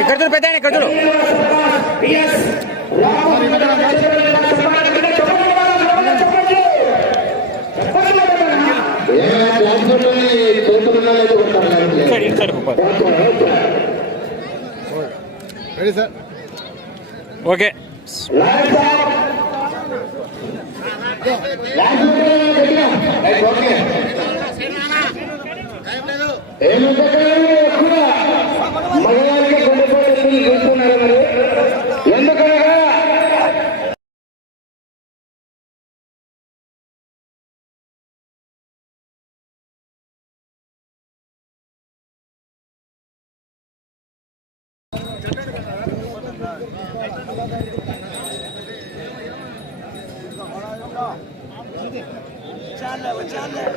ఇక్కడ చూడు పెద్ద ఇక్కడ చూడు సైడ్ ఇటు సైడ్ పోపాలి. రెడీ సార్ ఓకే మగవారికి గుండెపోటు చూస్తున్నారు మరి ఎందుకనగా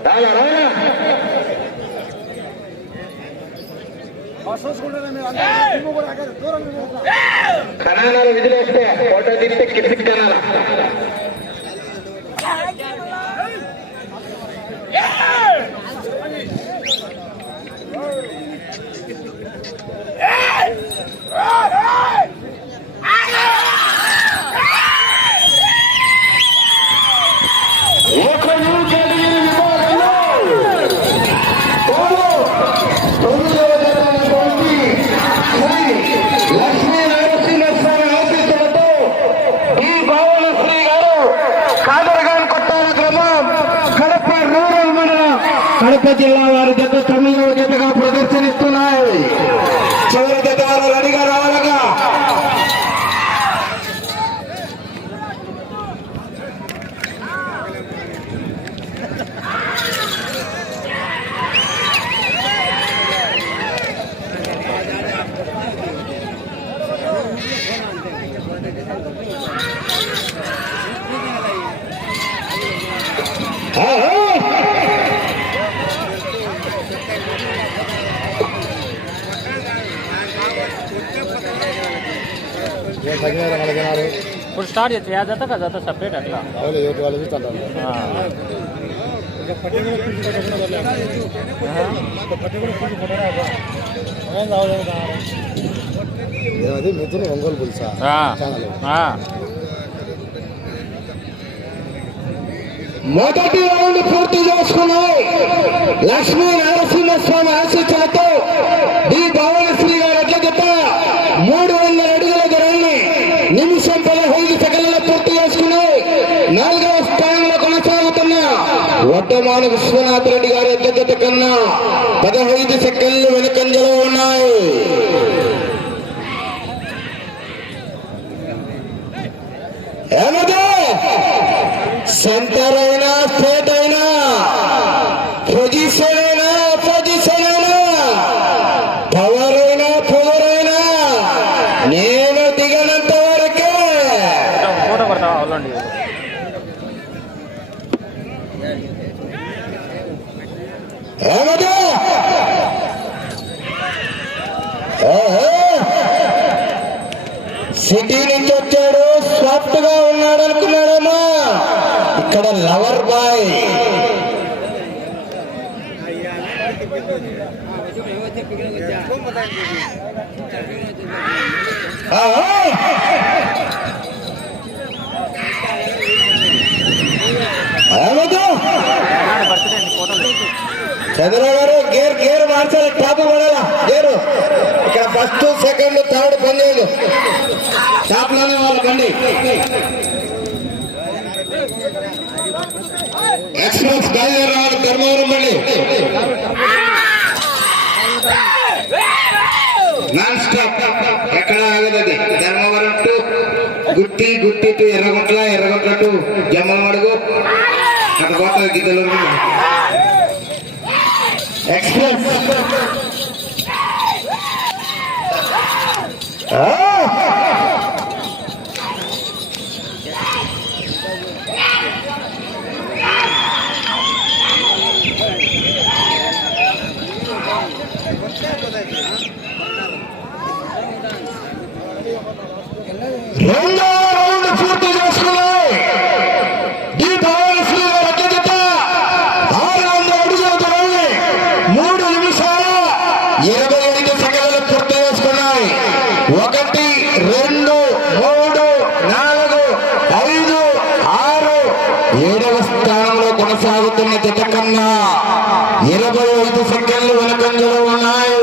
రాలా, రాలా. కణాలను విధులేస్తే ఫోటో తీస్తే కిందికి కణాల Hey! Hey కేటగిరీ విభాగంలో తోడు తొమ్మిదవ జతమైనటువంటి శ్రీ లక్ష్మీ నరసింహస్వామి ఆశీస్సులతో ఈ భావనశ్రీ గారు కాదరగాన్ కొట్టాల గ్రామం కడప రూరల్ మండలం కడప జిల్లా వారి జత తొమ్మిదవ జతగా ప్రదర్శనిస్తున్నాయి చివరి జత వారు రెడీగా రావాలగా ఏ తగిన అడిగినారు ఇప్పుడు స్టార్ట్ చేస్తే యా జత జత సపరేట్ అట్లా. అవును ఎవరి వాళ్ళు చూస్తుంటారు. ఆ. ఏమది మిత్రులు ఒంగోలు పులుసా? ఆ. ఆ. మొదటి రౌండ్ పూర్తి చేసుకున్నాయి లక్ష్మీ నరసింహస్వామి ఆశీస్సులతో డి. భువనశ్రీ గారు ఎట్ల జత మూడు వందల అడుగుల దూరాన్ని నిమిషం పదహైదు సెకండ్ల పూర్తి చేసుకున్నాయి నాలుగవ స్థానంలో కొనసాగుతున్న వడ్డమాన విశ్వనాథ్ రెడ్డి గారి అధ్యక్షత కన్నా పదహైదు సెకండ్లు వెనుకంజలో ఉన్నారు ఏమదే సెంటర్ అయినా స్టేట్ అయినా పొజిషన్ అయినా పొజిషన్ అయినా పవర్ అయినా పవర్ అయినా నేను దిగనంత వరకే ఫోటో కొడతావా వాళ్ళండి ఏమదే సిటీ నుంచి వచ్చాడు సాఫ్ట్గా ఉన్నాడు అనుకున్నాడమ్మా ఇక్కడ లవర్ బాయ్. ఏమదో గారు గేర్ గేర్ మార్చాలి టాప్ పడాలా? గేరు ఇక్కడ ఫస్ట్ సెకండ్ థర్డ్ పని టాప్లోనే వాళ్ళ బండి ఎక్స్ప్రెస్ బయలుదేరి ధర్మవరం బండి నాన్ స్టాప్ ఎక్కడ ఆగదది Dharmavaram to Gooty Gooty to Yerraguntla Yerraguntla to Jammalamadugu అక్కడ పోతుంది గిద్దలు. ఎక్స్ప్రెస్ రెండో రౌండ్ పూర్తి చేసుకున్నాయి డి భువనశ్రీ గారి అత్యధిక ఆరు వందల అడుగుల దూరాన్ని మూడు నిమిషాల ఇరవై ఐదు సెకండ్లు పూర్తి చేసుకున్నాయి ఒకటి రెండు మూడు నాలుగు ఐదు ఆరు ఏడవ స్థానంలో కొనసాగుతున్న జత కన్నా ఇరవై ఐదు సెకండ్లు వెనకంజలో ఉన్నాయి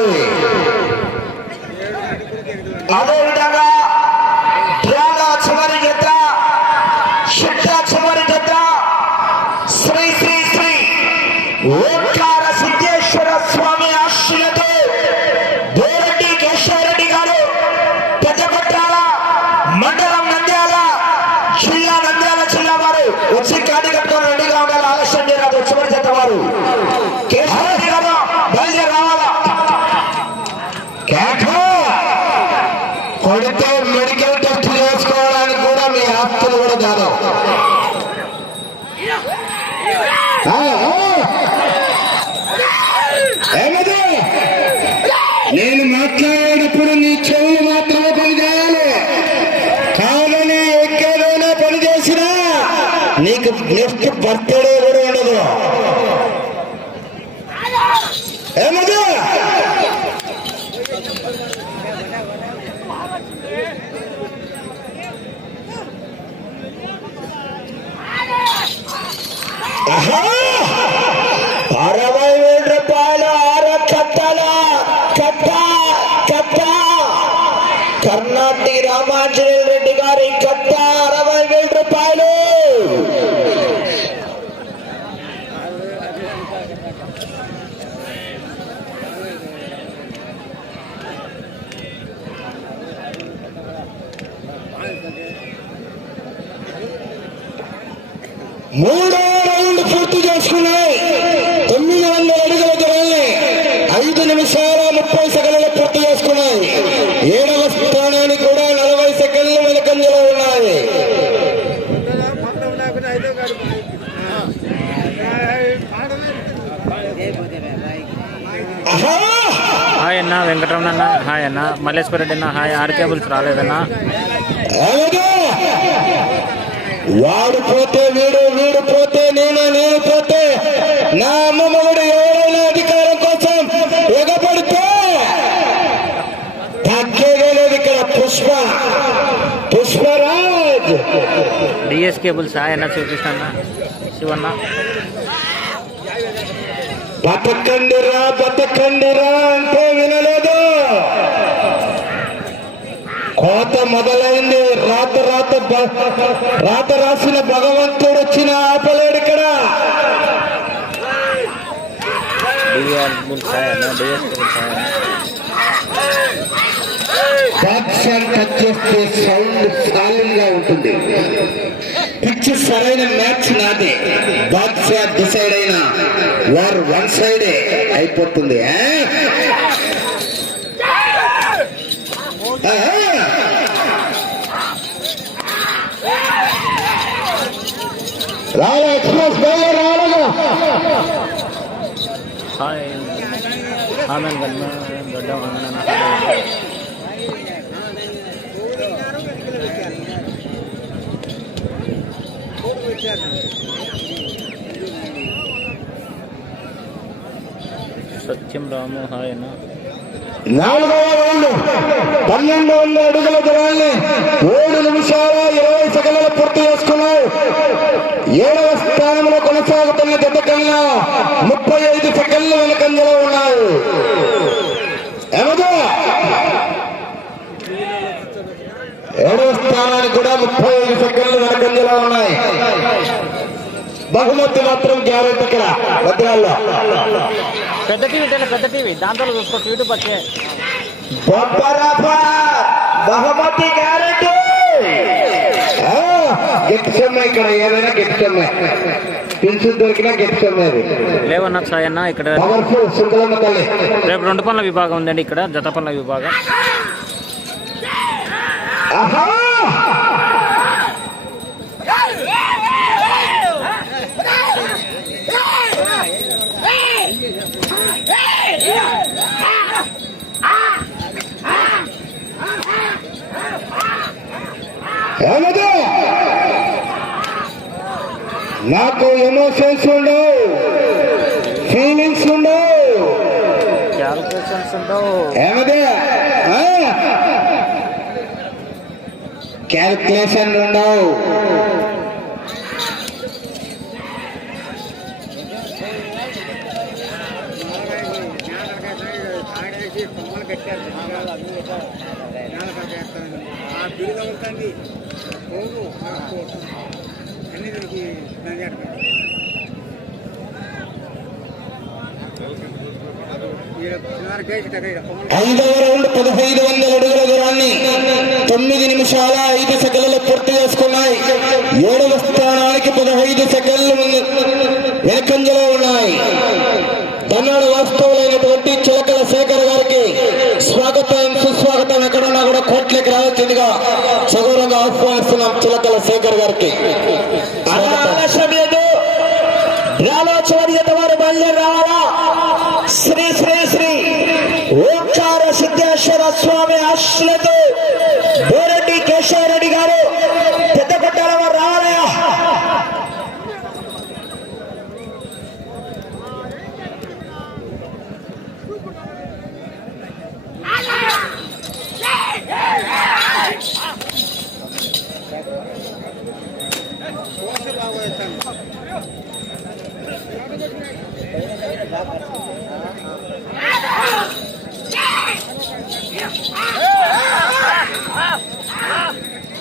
అదేవిధంగా డ్రాగా చివరి జత షిట్ట చివరి జత శ్రీ శ్రీ శ్రీ ఓంకార సిద్ధేశ్వర స్వామి ఆశీలతో బోరెడ్డి కేశవరెడ్డి గారు పెద్దపట్టాల మండలం నంద్యాల జిల్లా నంద్యాల జిల్లా వారు వచ్చి కాడి కట్టుకొని రెడీగా ఉండాలి ఆలస్యం చేయరాదు చివరి జత వారు కేశవరెడ్డి గారు బయలుదేరి రావాలా కేక కొడితే మెడికల్ టెస్ట్ చేసుకోవడానికి కూడా మీ ఆస్తులు కూడా కాదు ఆ, ఆ. ఏమిటి? నేను మాట్లాడేటప్పుడు నీ చెవులు మాత్రమే పనిచేయాలి కావాలని ఎక్కడైనా పని చేసినా నీకు నెక్స్ట్ బర్త్డే కూడా ఉండదు ఏమిటి ఆహా! అరవై వేల రూపాయలు ఆరో కట్టాల కట్ట కట్ట కర్ణాటి రామాంజనేయ రెడ్డి గారి కట్ట అరవై వేల రూపాయలు మూడో రౌండ్ పూర్తి చేసుకున్నాయి తొమ్మిది వందల అడుగుల దూరాన్ని ఐదు నిమిషాల ముప్పై సెకండ్లు పూర్తి చేసుకున్నాయి ఏడవ స్థానానికి కూడా నలభై సెకండ్లు వెనకంజలో ఉన్నాయి ఆహా! హాయ్ అన్న వెంకటరమణ అన్న హాయ్ అన్న. మల్లేశ్వర రెడ్డి అన్న హాయ్. Are cables రాలేదన్నా. వాడు పోతే వీడు వీడు పోతే నేను నేను పోతే నా అమ్మమ్మడు ఎవరైనా అధికారం కోసం ఎగబడితే తగ్గేదే లేదు ఇక్కడ Pushpa. Pushparaj DS cables hi అన్న అన్న శివన్న. బతకండిరా బతకండిరా అంటే వినలేదు. కోత మొదలైంది. రాత రాత రాత రాసిన భగవంతుడు వచ్చిన ఆపలేడు ఇక్కడ. డిఆర్ టచ్ చేస్తే సౌండ్ సాలిడ్గా ఉంటుంది. పిచ్ సరైన మ్యాచ్ నాది. బాక్స్ డిసైడ్ అయిన. వారు వన్ సైడే అయిపోతుంది. రాలే ఎక్స్ప్రెస్ బయలు రాలేదు హాయ్ ఆమెన్ గడ్డ గడ్డ వందన సత్యం రాము హాయ్ అన్న నాలుగవ రౌండ్. పన్నెండు వందల అడుగుల దూరాన్ని ఏడు నిమిషాల ఇరవై సెకండ్లు పూర్తి చేసుకున్నాయి. ఏడవ స్థానంలో కొనసాగుతున్న జత కన్నా ముప్పై ఐదు సెకండ్లు వెనకంజలో ఉన్నాయి. ఏమదో ఏడవ స్థానానికి కూడా ముప్పై ఐదు సెకండ్లు వెనకంజలో ఉన్నాయి. బహుమతి మాత్రం గ్యారెంటీ ఇక్కడ భద్రాల్లో. పెద్ద టీవీ ఇటేనా పెద్ద టీవీ. దాంట్లో చూసుకోవచ్చు. యూట్యూబ్ వచ్చే. బహుమతి గ్యారెంటీ! ఇక్కడ. ఏదైనా దొరికినా లేవన్న ఇక్కడ రేపు రెండు పనుల విభాగం ఉందండి ఇక్కడ జత పనుల విభాగం. ఆహా! ఏమది? నాకు ఎమోషన్స్ ఉండవు. ఫీలింగ్స్ ఉండవు. ఏమది? క్యాల్కులేషన్ ఉండవు. ఐదవ రౌండ్ పదహైదు వందల అడుగుల దూరాన్ని తొమ్మిది నిమిషాల ఐదు సెకండ్లు పూర్తి చేసుకున్నాయి. ఏడవ స్థానానికి పదహైదు సెకండ్లు వెనకంజలో ఉన్నాయి. తన్నాడు వాస్తవులైనటువంటి చిలకల శేఖర్ శేఖర్ గారికి. అవకాశం లేదు. రాలో వారు బయలుదేరి రావాలా? శ్రీ శ్రీ శ్రీ. ఓంకార సిద్ధేశ్వర స్వామి ఆశ్రతో బోరెడ్డి కేశవరెడ్డి గారు పెద్ద కొట్టాల వారు రావాలయా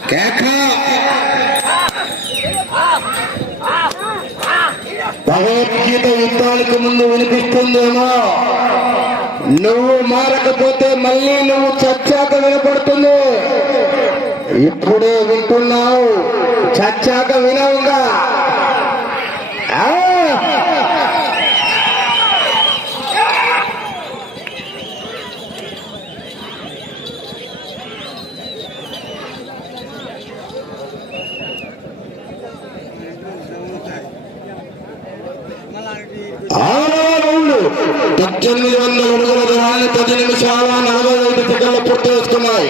కేక భగవద్గీత యుద్ధానికి ముందు వినిపిస్తుందేమో? నువ్వు మారకపోతే మళ్ళీ నువ్వు చచ్చాక వినపడుతుంది. ఇప్పుడే వింటున్నావు. చచ్చాక వినవుగా ఆ! ఆరవ రౌండ్ పద్దెనిమిది వందల అడుగుల దూరాన్ని పది నిమిషాల నలభై ఐదు సెకండ్లు పూర్తి చేసుకున్నాయి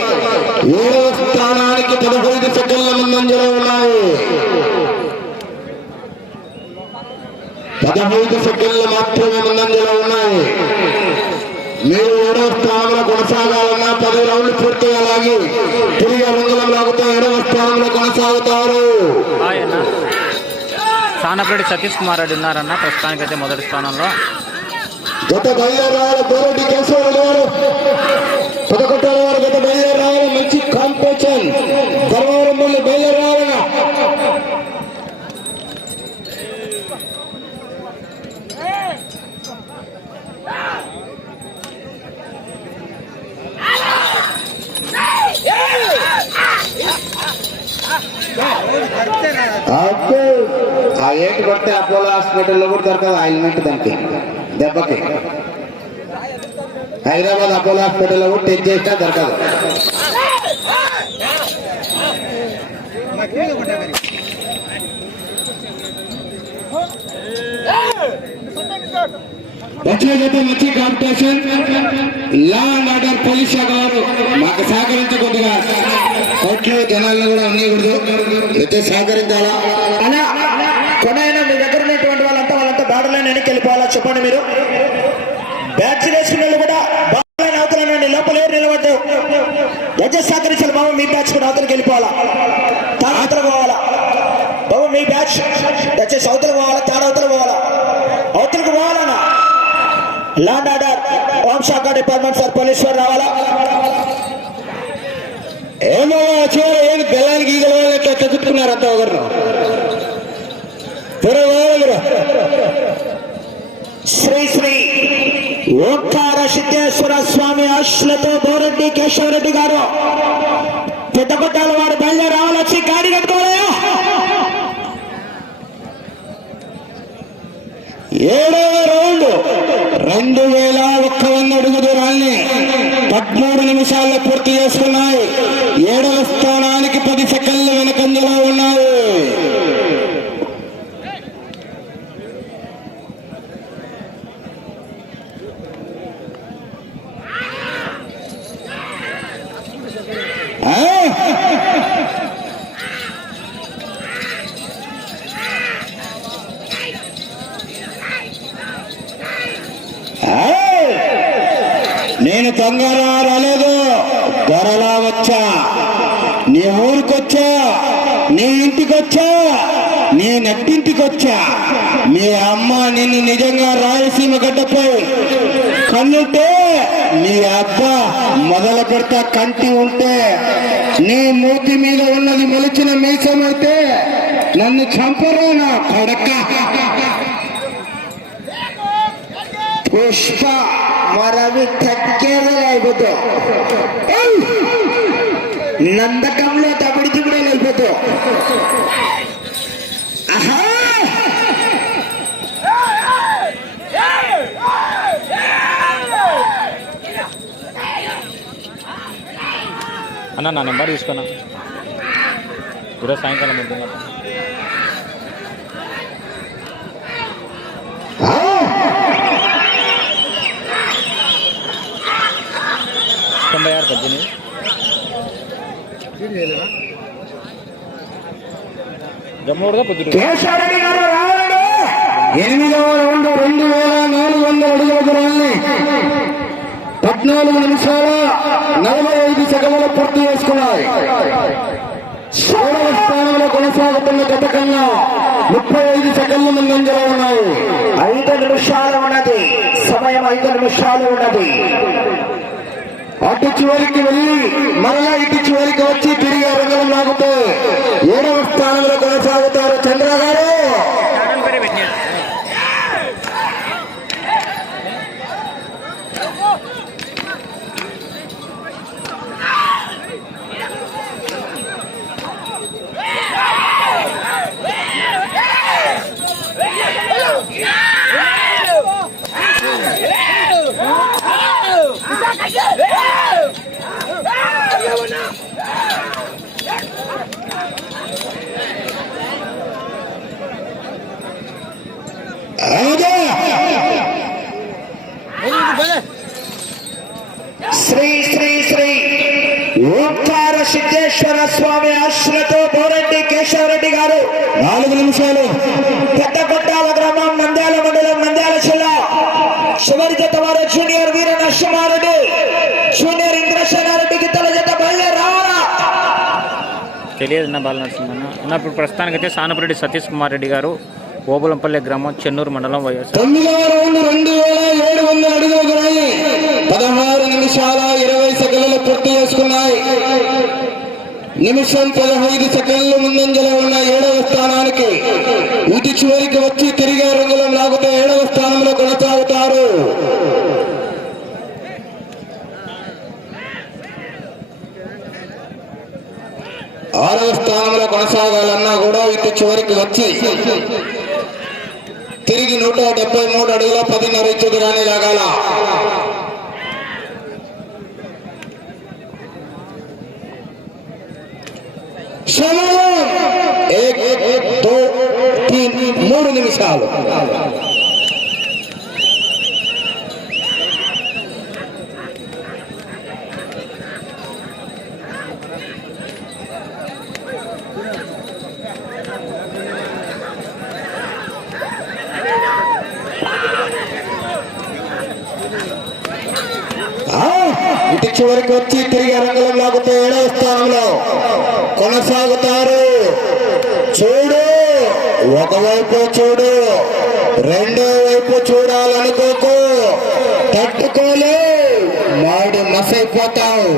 ఏడవ స్థానానికి పదహైదు సెకండ్ల ముందంజలో ఉన్నాయి పదహైదు సెకండ్లు మాత్రమే ముందంజలో ఉన్నాయి మీరు ఏడవ స్థానంలో కొనసాగాలన్నా పది రౌండ్లు పూర్తిగా లాగి తిరిగి ముందులం లాగితే ఏడవ స్థానంలో కొనసాగుతారు హాయ్ అన్న సానపరెడ్డి సతీష్ కుమార్ రెడ్డి ఉన్నారన్న ప్రస్తుతానికైతే మొదటి స్థానంలో. గత బయలుదేరాలి బోరెడ్డి కేశవరెడ్డి గారు. పదకొట్టాల వారు గత బయలుదేరాలి మంచి కాంపిటీషన్ ధర్మవరం ఏంటి అపోలో హాస్పిటల్లో కూడా దొరకదు ఆయిల్మెంట్ దానికి దెబ్బకి. హైదరాబాద్ అపోలో హాస్పిటల్లో కూడా టెస్ట్ చేసినా దొరకదు. వచ్చిన జత మంచి competition. Law and order police శాఖ వారు మాకు సహకరించి కొద్దిగా కోట్లు జనాలను కూడా అన్నీ ఉన్నకూడదు అయితే సహకరించాలా? అలా కొనైనా మీ దగ్గర ఉన్నటువంటి వాళ్ళంతా వాళ్ళంతా వెనక్కి వెళ్ళిపోవాలా చెప్పండి మీరు? బ్యాచ్ వేసుకున్న వాళ్ళు కూడా బార్డర్ లైన్ లోపల ఎవరు నిలబడ్డావు యజ్ఞ సహకరించాలి బాబు మీ బ్యాచ్ కూడా అవతలకి వెళ్ళిపోవాలా? తాను అవతల పోవాలా? బాబు మీ బ్యాచ్ దయచేసి అవతల పోవాలా? తాడు అవతల పోవాలా? అవతలకు పోవాలన్నా లాండ్ ఆర్డర్ హోంశాఖ డిపార్ట్మెంట్ సార్ పోలీస్ వారు రావాలా? ఏమో చివరి ఏది బెల్లానికి ఈగలు వాళ్ళు అంత ఒకరు. శ్రీ శ్రీ ఓంకార సిద్ధేశ్వర స్వామి ఆశలతో బోరెడ్డి కేశవరెడ్డి గారు పెద్ద కొట్టాల వారు బయలు రావాలొచ్చి కాడి గాడి ఏడవ రౌండ్. రెండు వేల ఒక్క వంద అడుగు దూరాన్ని పదమూడు నిమిషాల్లో పూర్తి చేసుకున్నాయి. ఏడవ స్థానానికి పది సెకండ్లు వెనకంజలో ఉన్నాయి ఆ? ఏయ్! త్వరలా రాలేదు వచ్చా? నీ ఊరికొచ్చా? నీ ఇంటికొచ్చా? నీ నట్టింటికొచ్చా? మీ అమ్మ నిన్ను నిజంగా రాయలసీమ గడ్డపై కన్నుంటే మీ అబ్బ మొదలు పెడతా కంటి ఉంటే నీ మూతి మీద ఉన్నది మొలిచిన మీసమైతే నన్ను చంపరా నా కొడక? పుష్ప మరవి తగ్గేలా అయిపోతావు నందకంలో తమిడి తిమిడే వెళ్ళిపోతావు అన్న నా నెంబర్ తీసుకున్నా. ఈరోజు సాయంకాలం వద్దు తొంభై ఆరు పద్దెనిమిది. జమ్మూడుగా ఎనిమిదవ రౌండ్ రెండు వేల నాలుగు వందల అడుగుల దూరాన్ని. పద్నాలుగు నిమిషాల నలభై ఐదు సెకండ్లు పూర్తి చేసుకున్నాయి. మూడవ స్థానంలో కొనసాగుతున్న గత కన్నా ముప్పై ఐదు సెకండ్ల ముందంజలో ఉన్నాయి. ఐదు నిమిషాలు ఉన్నది. సమయం ఐదు నిమిషాలు ఉన్నది. అటు చివరికి వెళ్ళి మరలా ఇటు చివరికి వచ్చి తిరిగి రంగం లాగుతూ ఏడవ స్థానంలో కొనసాగుతారు చంద్ర గారు అదే శ్రీ శ్రీ శ్రీ ఓంకార సిద్ధేశ్వర స్వామి ఆశ్రతో బోరెడ్డి కేశవరెడ్డి గారు. నాలుగు నిమిషాలు. పెద్దకొట్టాల గ్రామం నంద్యాల మండలం నంద్యాల జిల్లా. చివరి జత వారు జూనియర్ వీర నరసింహారెడ్డి. జూనియర్ ఇంద్రసేనారెడ్డి గిత్తల జత బయలుదేరి రావాలా తెలియదు నా బాల నరసింహన్న అన్న ఇప్పుడు ప్రస్తుతానికైతే సానపరెడ్డి సతీష్ కుమార్ రెడ్డి గారు ఓబులంపల్లి గ్రామం చెన్నూరు మండలం వైఎస్ఆర్ తొమ్మిదవ రౌండ్ రెండు వేల ఏడు వందల అడుగుల పదహారు నిమిషాల ఇరవై సెకండ్లు పూర్తి చేసుకున్నాయి. నిమిషం పదహైదు సెకండ్లు ముందంజలో ఉన్న ఏడవ స్థానానికి ఇటు చివరికి వచ్చి తిరిగే రంగులం లాగుతూ ఏడవ స్థానంలో కొనసాగుతారు. ఆరవ స్థానంలో కొనసాగాలన్నా కూడా ఇటు చివరికి వచ్చి తిరిగి నూట డెబ్బై మూడు అడుగుల పదిన్నర ఇచ్చుదురాని లాగాల సమయం ఏక్, దో, తీన్, మూడు నిమిషాలు ఆ, ఇటు చివరికి వచ్చి తిరిగి రంగులం లాగుతూ ఏడవ స్థానంలో కొనసాగుతారు చూడు ఒకవైపు చూడు రెండో వైపు చూడాలనుకోకు పట్టుకోలే మాడు మసైపోతావు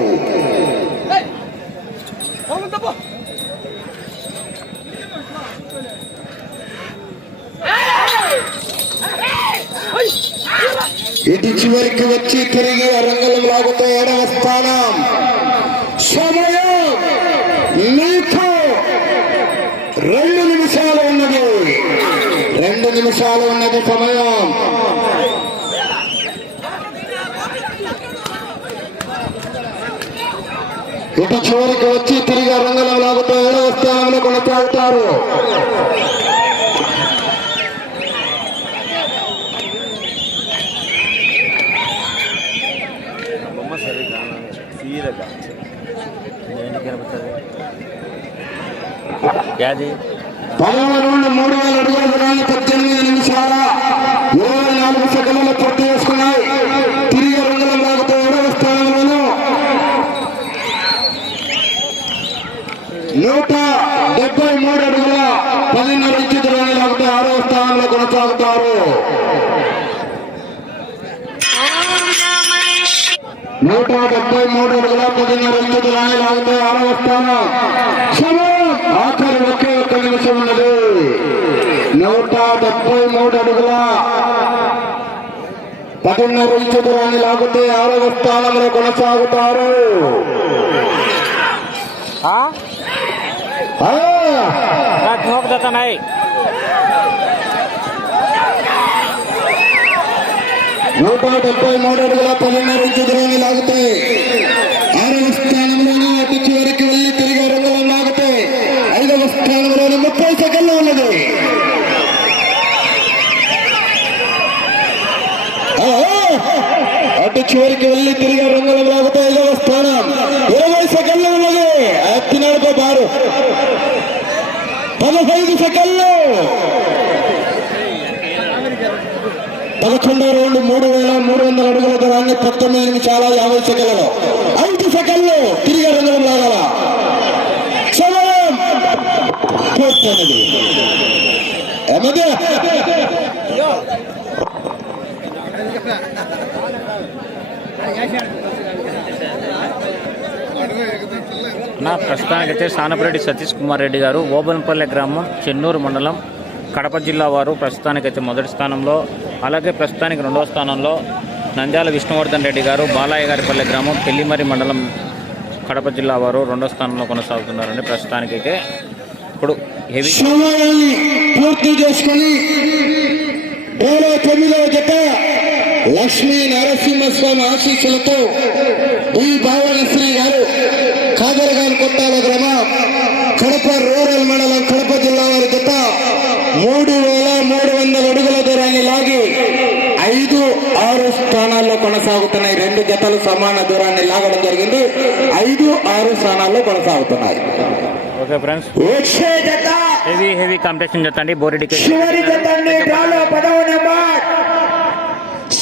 ఇటు చివరికి వచ్చి తిరిగి రంగులు లాగుతూ ఏడవ స్థానం. సమయం మీకు రెండు నిమిషాలు ఉన్నది. రెండు నిమిషాలు ఉన్నది సమయం. ఇటు చివరికి వచ్చి తిరిగి రంగంలో లాగుతూ ఏడవ స్థానంలో కొనసాగుతారు బొమ్మ సరిగా సీరగా దేనికి కనపడుతుంది యాది పదమూడు నుండి మూడు వేల అడుగుల దూరాన్ని పద్దెనిమిది నిమిషాల ఇరవై నాలుగు సెకండ్లు పూర్తి చేసుకున్నాయి తిరిగి రంగుల లాగుతూ ఏడవ స్థానంలో నూట డెబ్బై పడిన రెండు నాయకులతో ఆరవ స్థానం. ఆఖరి ఒకే ఒక్క నిమిషం ఉన్నది. నూట డెబ్బై మూడు అడుగుల పదిన్నర ఇంచు దూరాన్ని ఆరవ స్థానంలో కొనసాగుతారు. నూట డెబ్బై మూడు అడుగుల పదిన్నర ఇంచు దూరాన్ని స్థానంలోనే అటు చివరికి వెళ్ళి తిరిగి రంగులు లాగితే ఐదవ స్థానంలోనే ముప్పై సెకండ్లు ఉన్నది. అటు చివరికి వెళ్ళి తిరిగి రంగులో లాగితే ఐదవ స్థానం ఇరవై సెకండ్లు ఉన్నది. ఎత్తి బారు. పదహైదు సెకండ్లు. పదకొండో రౌండ్ మూడు వేల మూడు వందల అడుగుల దూరాన్ని పంతొమ్మిది నిమిషాల యాభై సెకండ్లలో ఐదు సెకండ్లు తిరిగి రంగం లాగాల సమయం పూర్తయినది. ఏమది నా ప్రస్తుతానికైతే సానపరెడ్డి సతీష్ కుమార్ రెడ్డి గారు ఓబన్పల్లె గ్రామం చెన్నూరు మండలం కడప జిల్లా వారు ప్రస్తుతానికైతే మొదటి స్థానంలో అలాగే ప్రస్తుతానికి రెండవ స్థానంలో నంద్యాల విష్ణువర్ధన్ రెడ్డి గారు బాలయ్య గారిపల్లె గ్రామం పెళ్ళిమరి మండలం కడప జిల్లా వారు రెండో స్థానంలో కొనసాగుతున్నారండి. ప్రస్తుతానికైతే ఇప్పుడు హెవీ పూర్తి చేసుకుని తొమ్మిదవ జత లక్ష్మీ నరసింహస్వామి ఆశీస్సులతో ఈ భావనశ్రీ గారు కాదరగాన్ కొట్టాల గ్రామం కడప రూరల్ మండలం కడప జిల్లా వారి జత మూడు వేల మూడు వందల అడుగుల దూరాన్ని లాగి ఐదు ఆరు స్థానాల్లో కొనసాగుతున్నాయి రెండు జతలు సమాన దూరాన్ని లాగడం జరిగింది. ఐదు ఆరు స్థానాల్లో కొనసాగుతున్నాయి. Okay friends. వచ్చే జత. హెవీ హెవీ కాంపిటీషన్ చివరి జత పదవ నెంబర్.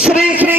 శ్రీ శ్రీ